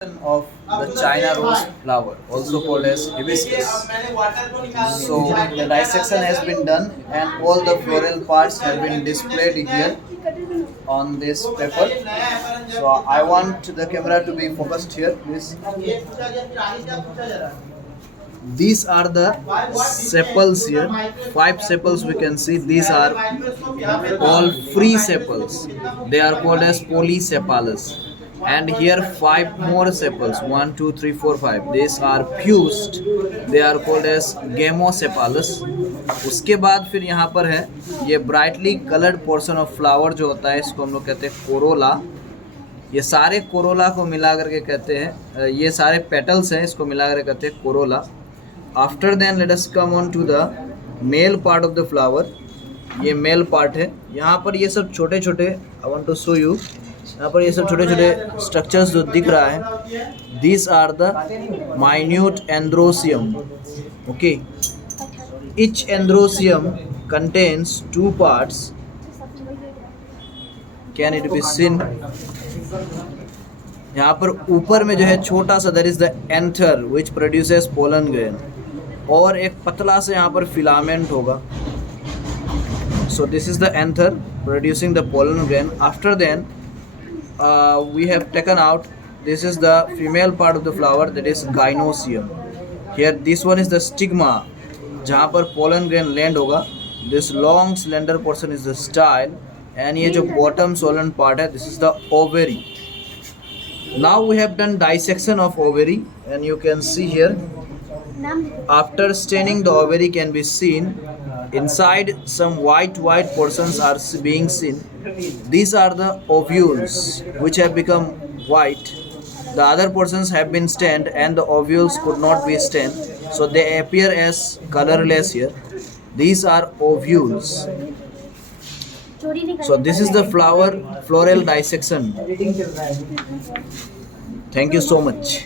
of the China rose flower, also called as hibiscus. So the dissection has been done and all the floral parts have been displayed here on this paper. So I want the camera to be focused here, please. These are the sepals here. 5 sepals we can see. These are all free sepals. They are called as polysepalous. And here 5 more sepals. 1, 2, 3, 4, 5. These are fused. They are called as gamosepalous. उसके बाद फिर यहाँ पर है ये brightly coloured portion of flower जो होता है, इसको हम लोग कहते हैं कोरोला. ये सारे कोरोला को मिला करके कहते हैं, ये सारे पेटल्स हैं, इसको मिला करके कहते हैं corolla. After then let us come on to the male part of the flower. ये मेल पार्ट है. यहाँ पर ये सब छोटे छोटे, I want to show you, यहाँ पर ये सब छोटे छोटे स्ट्रक्चर्स जो दिख रहा है, this are the minute androecium. Okay, each androsium contains 2 parts. Can it be seen? यहाँ पर ऊपर में जो है छोटा सा, there is the anther which produces pollen grain, और एक पतला से यहाँ पर फिलामेंट होगा. So this is the anther producing the pollen grain. After then we have taken out, this is the female part of the flower, that is gynoecium. Here this one is the stigma जहाँ पर pollen grain land होगा. This long cylinder portion is the style, and ये जो bottom swollen part है, this is the ovary. Now we have done dissection of ovary and you can see here. After staining the ovary can be seen inside some white portions are being seen. These are the ovules which have become white. The other portions have been stained and the ovules could not be stained, so they appear as colorless here. These are ovules. So this is the floral dissection. Thank you so much.